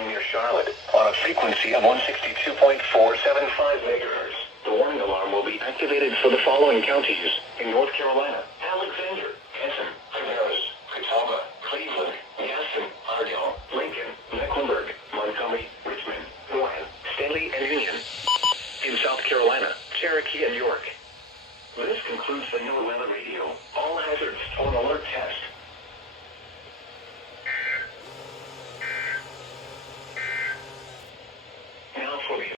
approaching near Charlotte on a frequency of 162.475 megahertz. The warning alarm will be activated for the following counties: in North Carolina, Alexander,